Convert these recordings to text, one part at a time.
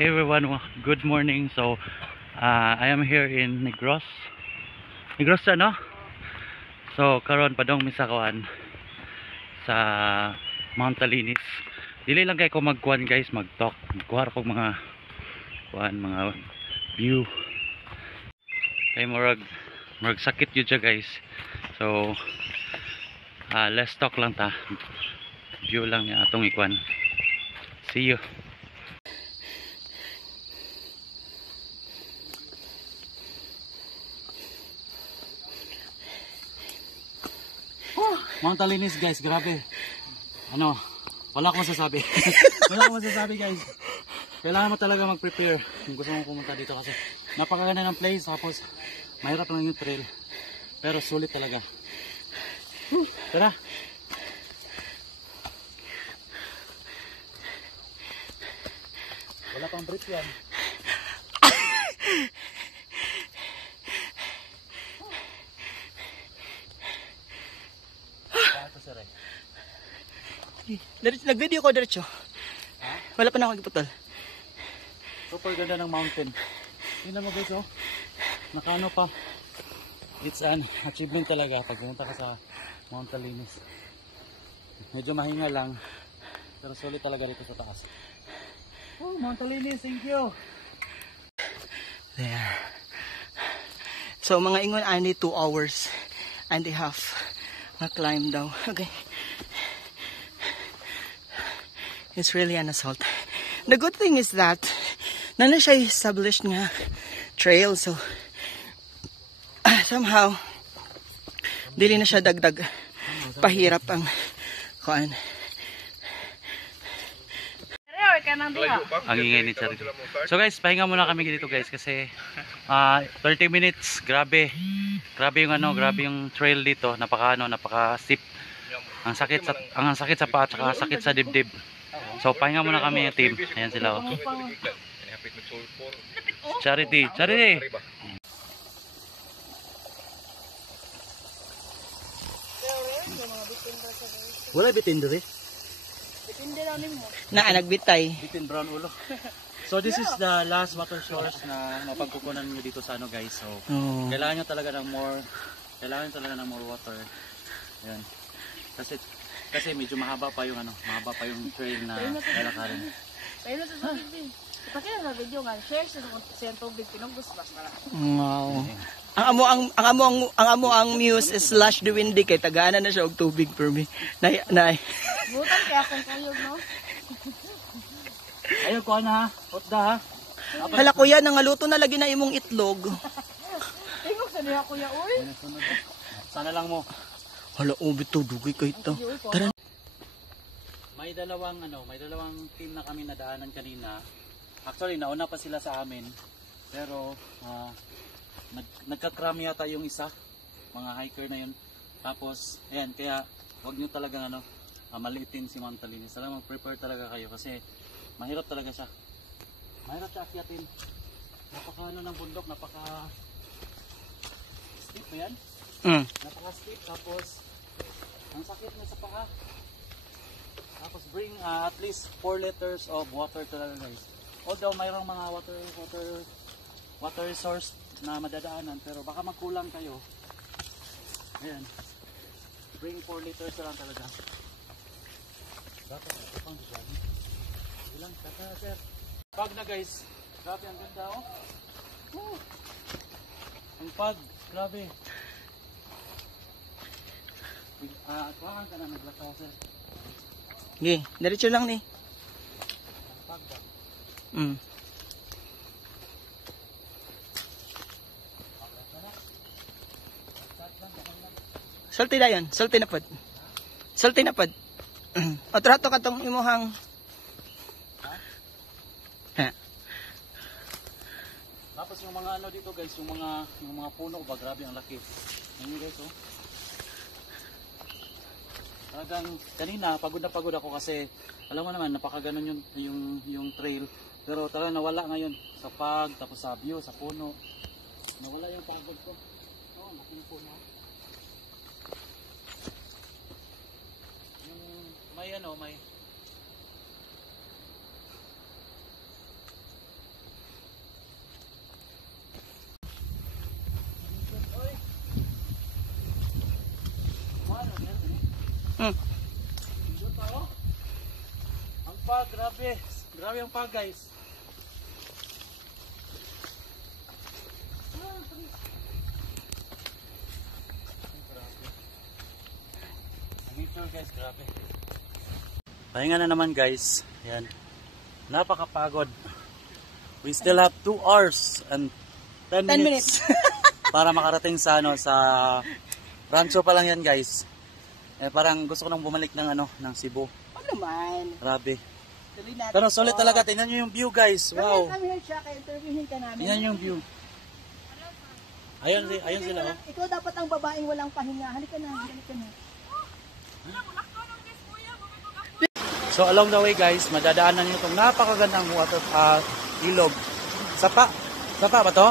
Hey everyone, good morning. So, I am here in Negros. Negros no? So, karon padong misakawan sa Mount Talinis. Dili lang kay ko magkuan guys, mag-talk. Magkuhar ko mga kuan, mga view. Kay murag sakit yun siya guys. So, let's talk lang ta. View lang niya atong ikuan. See you. Mount Talinis guys, grabe. Ano, wala akong masasabi. Wala akong masasabi guys. Kailangan mo talaga mag-prepare kung gusto mong pumunta dito kasi napakaganda ng place, tapos mahirap lang yung trail. Pero sulit talaga. Tara. Wala pang brief yan. Nag-video ko diretso. Wala pa na ako nagputol. Super ganda ng mountain. Tingnan mo guys, oh. Nakano pa. It's an achievement talaga pag pumunta ka sa Mount Talinis. Medyo mahinga lang, pero solid talaga dito sa taas. Oh, Mount Talinis, thank you. There. So mga ingon ani 2 hours and a half na climb daw. Okay. It's really an assault. The good thing is that nana siya established nga trail, so somehow dili na siya dagdag pahirap ang kuan. Ang ingay ni Charity. So guys, pahinga muna kami dito guys kasi 30 minutes, grabe yung ano, grabe yung trail dito, napaka steep. Ang sakit sa paa at sakit sa dibdib. So pahinga muna kami yung team. Ayan sila, oh. Charity. Wala bitin dito. Na nagbitay. Bitin brown ulo. So this is the last water source na mapagkukunan niyo dito sa ano guys. So kailangan niyo talaga ng more water. Ayan. Kasi medyo mahaba pa yung trail na lalakarin. Pero sa sabi, pakita na video nga, share sa tubig pinugos basta. Wow. Ang amo ang muse is Slash the Windy kay tagaana na siya og tubig for me. Nay. Butan kaya akong kuyog, no? Ayaw ko na ha. Hotda ha. Hala kuya, nangaluto na lagi na imong itlog. Tingog sa niya kuya, uy. Sana lang mo. Hala, bito dugay kay ito. Tara. May dalawang team na kami nadaanan kanina. Actually, nauna pa sila sa amin. Pero nagka-cram yata yung isa, mga hiker na yun. Tapos, ayan, kaya wag nyo talagang maliitin si Mount Talinis. Talagang mag-prepare talaga kayo kasi mahirap talaga siya. Mahirap siya akyatin. Napaka ng bundok, napaka steep ba yan? Napaka steep, tapos ang sakit na sa paa. Tapos bring at least 4 liters of water talaga guys. Although mayroong mga water resource na madadaanan, pero baka magkulang kayo. Ayan. Bring 4 liters lang talaga. Dapat ito pang dyan. Ilang kata sir. Pag na guys. Grabe ang ganda oh. Woo! Ang pag. Grabe. Kuhaan ka na naglakaw sir. Okay, diretso lang ni. Pag ba? Sulti dayon, sulti na pod. Sulti na pod. O trato ka tong imuhang. Ha? Tapos yung mga dito guys, yung mga puno ba, grabe ang laki. Ayun guys oh. Talagang kanina pagod ako kasi alam mo naman napakaganon yung trail. Pero talagang nawala ngayon sa tapos sa view, sa puno. Nawala yung pagod ko. Oh, laking puno. May pag, grabe. Grabe ang pag, guys. Nature guys, grabe. Pahinga na naman guys. Yan. Napakapagod. We still have 2 hours and 10 minutes para makarating sa sa rancho pa lang yan guys. Parang gusto ko nang bumalik ng ng Cebu. Ano naman? Grabe. Tuloy natin. Pero solid talaga. Tingnan nyo yung view guys. Wow. Kami siya, kaya interviewin ka namin. Tingnan nyo yung view. Ayun sila. Oh. Ikaw dapat ang babaeng walang pahinga. Halika na, halika na. So along the way guys, madadaanan nyo itong napakagandang water ilog. Sapa ba to?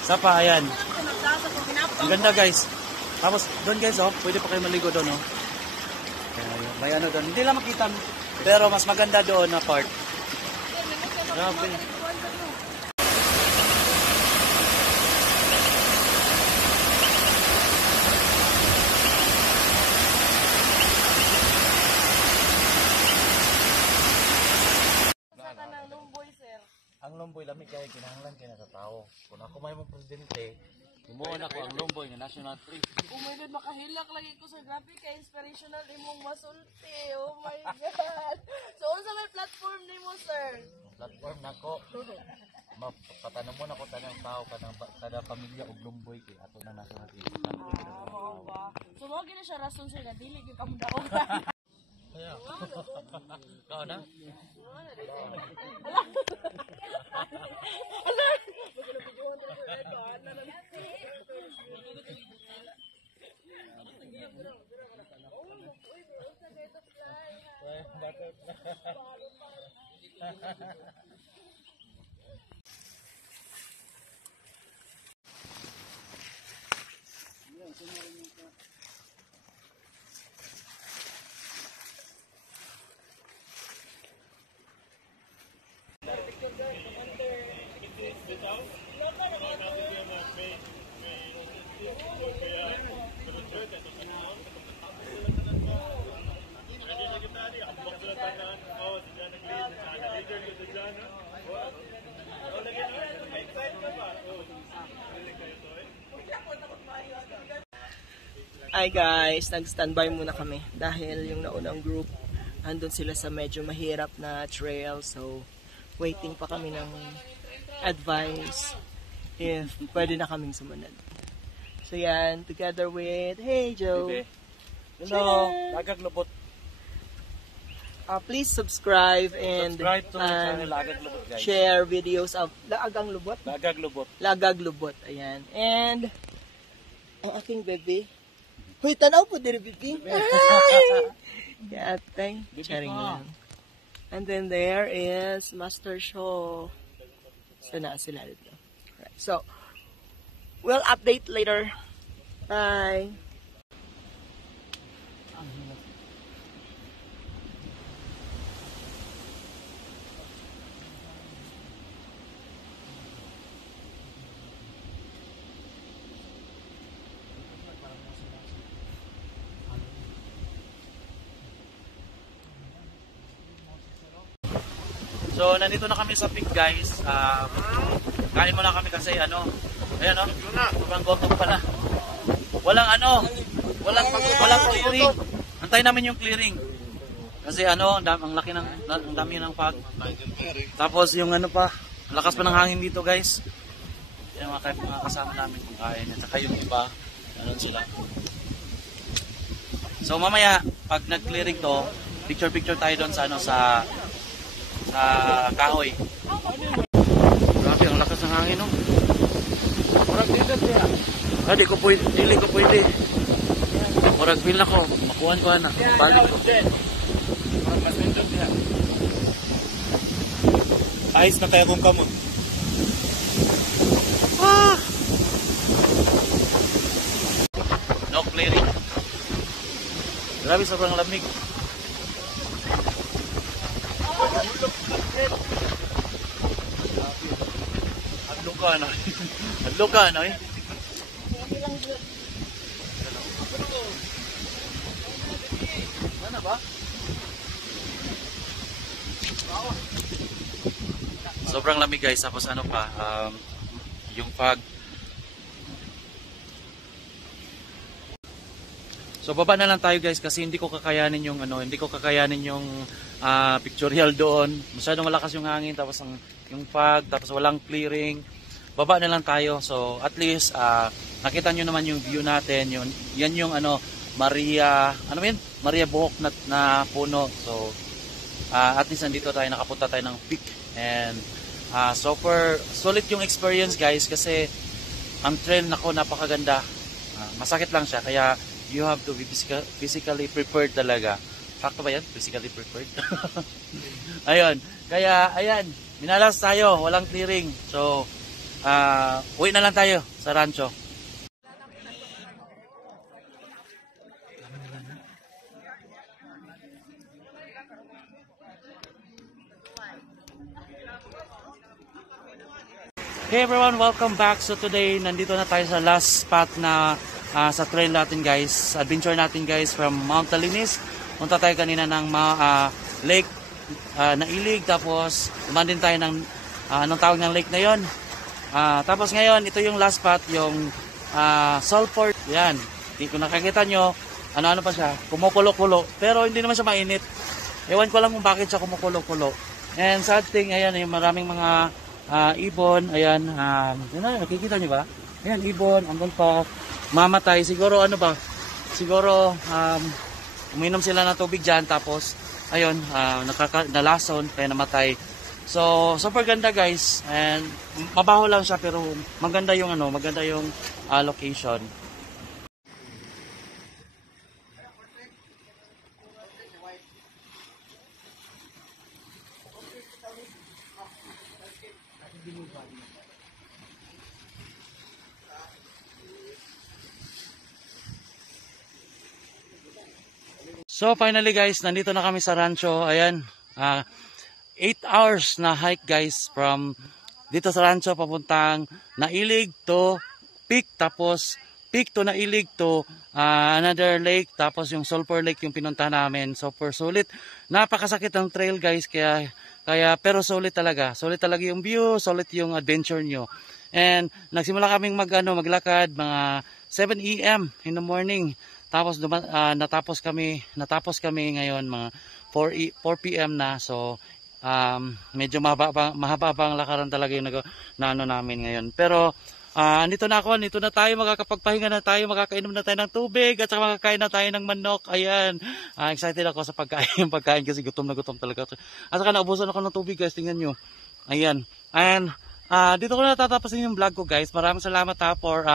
Sapa, ayan. Ang ganda guys. Tapos doon guys, pwede pa kayo maligo doon. May doon. Hindi lang makita, pero mas maganda doon na part. Grabe. Ang Lomboy lamig kaya kinahanglan kay nakatawo. Kung ako may mong presidente, Umuon ako ang Lomboy nga National Tree. Oh my God, makahilak lagi ko sa grabe ka inspirational imong masulti. Oh my God. So, unsa may platform nimo, sir? Platform nako. Mapatanong mo na ko tanang tao kada pamilya og Lomboy kay ato na National Tree. So, mo gina siya rason sir nga dili gyud kamo daog. Kaya. Kao na? Hi guys, nag-standby muna kami dahil yung naunang group andun sila sa medyo mahirap na trail, so waiting pa kami ng advice if pwede na kaming sumunod. So yan, together with, hey Joe! Hello! Lagag Lubot. Please subscribe and Subscribe to my channel Lagag Lubot guys. share videos of Lagag Lubot. Lagag Lubot. Lagag Lubot, ayan. And ang aking bebe. Hoy, tanaw po diri bibi. Yatay. Charing lang. And then there is Master Show. Sana sila dito. Right. So, we'll update later. Bye. So, nandito na kami sa peak guys. Kain muna kami kasi ayan sobrang gutom pala. Walang walang clearing. Antay namin yung clearing. Kasi ang laki ang dami ng fog. Tapos yung lakas pa ng hangin dito guys. Yung mga kasama namin kumain. At saka yung iba, sila. So mamaya, pag nag-clearing to, picture tayo doon sa kahoy. Grabe, ang lakas ng hangin, no? Murag dito siya. Dili ko pwede. Murag feel na ko. Makuhan ko na. Balik ko. Murag mas dito siya. Ayos na tayo kung kamot. No clearing. Grabe, sobrang lamig. Adlo ka na eh. Ano ba? Sobrang lamig guys, tapos ano pa, yung fog. So baba na lang tayo guys kasi hindi ko kakayanin yung pictorial doon. Masyadong malakas yung hangin, tapos yung fog, tapos walang clearing. Baba na lang tayo. So at least nakita nyo naman yung view natin. Yan yung Maria Buhok na puno. So at least nandito tayo, nakapunta tayo ng peak. And super solid yung experience guys kasi ang trail nako napakaganda. Masakit lang siya kaya you have to be physically prepared talaga. Fakto ba yan? Physically prepared? Ayun. Kaya, ayan. Minalas tayo. Walang clearing. So, uwi na lang tayo sa rancho. Hey everyone, welcome back. So today, nandito na tayo sa last spot na sa trail natin guys, adventure natin guys from Mount Talinis. Punta tayo kanina ng lake na Ilig, tapos dumaan din tayo ng anong tawag ng lake na yon. Tapos ngayon, ito yung last spot, yung sulfur. Yan, kung nakakita nyo, ano pa siya, kumukulo-kulo. Pero hindi naman siya mainit. Ewan ko lang kung bakit siya kumukulo-kulo. And sad thing, ayan, yung maraming mga ibon, ayan, nakikita nyo ba? Ayan, ibon, andun pa, mamatay, siguro siguro uminom sila ng tubig dyan, tapos ayun, nalason, kaya namatay. So super ganda guys, and mabaho lang siya pero maganda yung location. So finally guys, nandito na kami sa rancho. Ayan, 8 hours na hike guys from dito sa rancho papuntang Nailig to Peak, tapos Peak to Nailig to another lake, tapos yung Sulphur Lake yung pinunta namin. Super sulit. Napakasakit ng trail guys, kaya pero sulit talaga. Sulit talaga yung view, sulit yung adventure nyo. And nagsimula kaming maglakad mga 7 AM in the morning. Tapos natapos kami ngayon mga 4 PM na. So medyo mahaba pa ang lakaran talaga yung namin ngayon. Pero andito na tayo, makakapagpahinga na tayo, makakainom na tayo ng tubig, at saka makakain na tayo ng manok. Ayan, excited ako sa pagkain kasi gutom na gutom talaga. At saka naubusan ako ng tubig guys, tingnan nyo. Ayan, and dito ko na tatapusin yung vlog ko guys. Maraming salamat for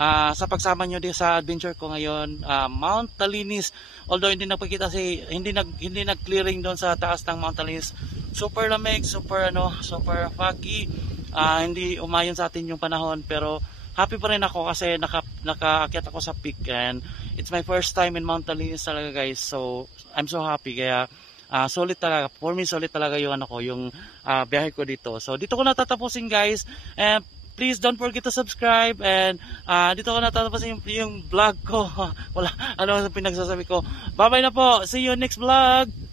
sa pagsama nyo din sa adventure ko ngayon, Mount Talinis. Although hindi hindi nag-clearing doon sa taas ng Mount Talinis. Super lamig, super foggy. Hindi umayon sa atin yung panahon, pero happy pa rin ako kasi nakaakyat ako sa peak, and it's my first time in Mount Talinis talaga guys. So I'm so happy, kaya solid talaga. For me, solid talaga yung yung biyahe ko dito. So dito ko natatapusin guys. And please don't forget to subscribe, and dito ko natatapusin yung vlog ko. Wala, pinagsasabi ko. Bye bye na po. See you next vlog.